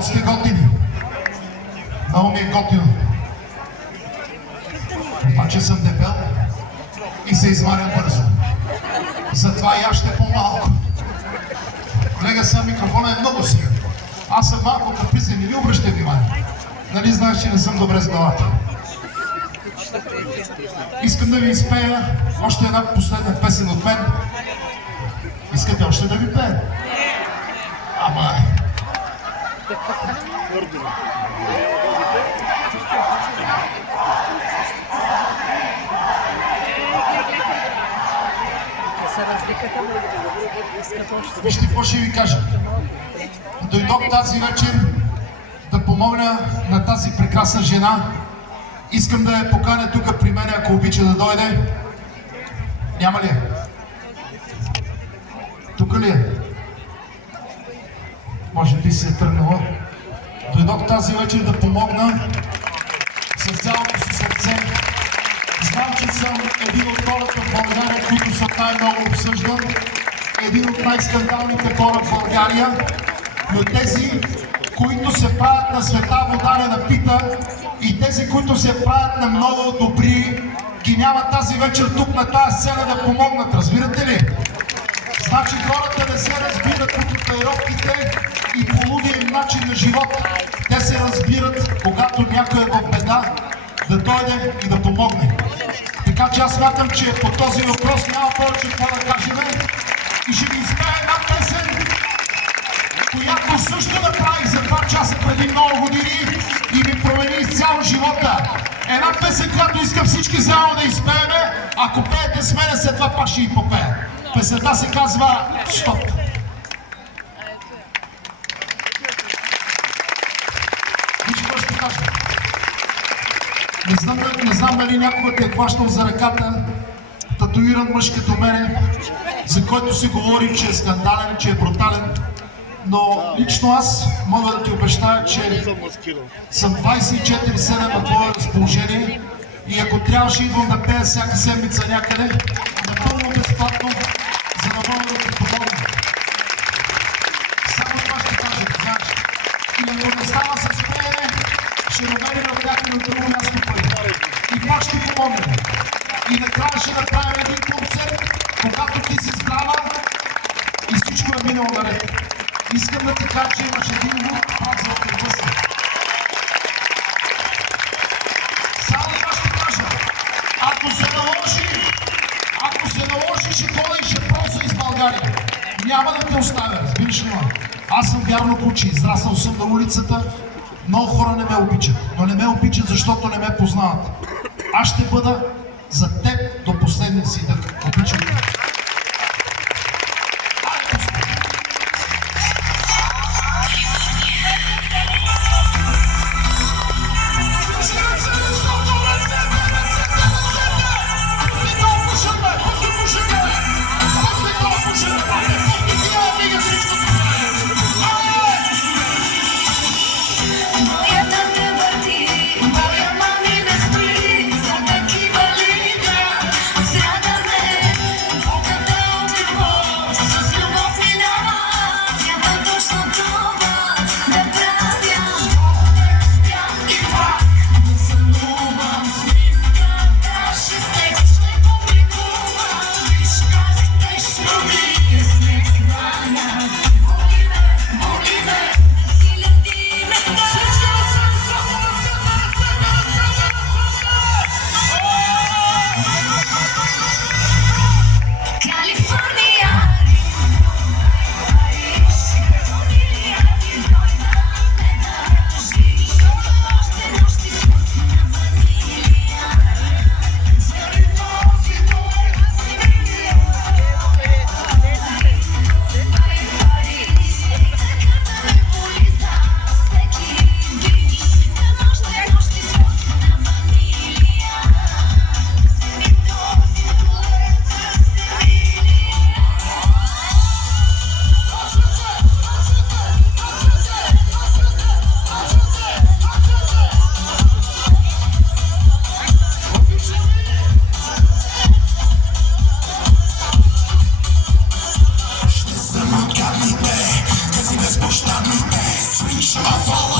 Много сте готини. Много ми е готино. Обаче съм дебел и се измарям бързо. Затова и аз ще по-малко. Колега, сам микрофона е много силен. Аз съм малко капризен, не ви обръщай внимание. Нали знаеш, че не съм добре с главата? Искам да ви изпея още една последна песен от мен. Искате още да ви пея? Ама... Вижте какво ще ви кажа. Дойдох тази вечер да помогна на тази прекрасна жена. Искам да я поканя тук при мен, ако обича да дойде. Няма ли е? Тук ли е? Може би се е тръгнала. Дойдох тази вечер да помогна с цялото си сърце. Знам, че съм един от хората в България, които съм най-много обсъждан. Един от най-скандалните хора в България. Но тези, които се правят на света вода не напита, и тези, които се правят на много добри, ги няма тази вечер тук на тази сцена да помогнат. Разбирате ли? Значи хората не се разбират от татуировките и по лудия им начин на живот. Те се разбират, когато някой е в беда, да дойде и да помогне. Така че аз смятам, че по този въпрос няма повече какво да кажем и ще ви изпея една песен, която също направих за 2 часа преди много години и ми промени изцяло живота. Една песен, която искам всички заедно да изпееме. Ако пеете с мене, след това пак ще и попея. Песента се казва "Стоп". Виж какво ще кажа. Не знам дали някога те е хващал за ръката татуиран мъж като мене, за който се говори, че е скандален, че е брутален. Но лично аз мога да ти обещая, че съм 24/7 на твое разположение и ако трябваше идвам да пея всяка седмица някъде, напълно безплатно, за да мога да ти помогна. Само това ще кажа, знаеш. И ако не става с пеене, ще намерим в някакво друго място пари. И пак ще помогнем. И накрая ще направим един концерт, когато ти си здрава и всичко е минало наред. Искам да ти кажа, че имаш един лук пак за кръвта си. Само това ще кажа. Ако се наложи, ще ходя и ще проса из България. Няма да те оставя, разбираш ли ма? Аз съм вярно куче, израснал съм на улицата. Много хора не ме обичат, но не ме обичат, защото не ме познават. Аз ще бъда за теб до последния си дъх. Обичам те. I fall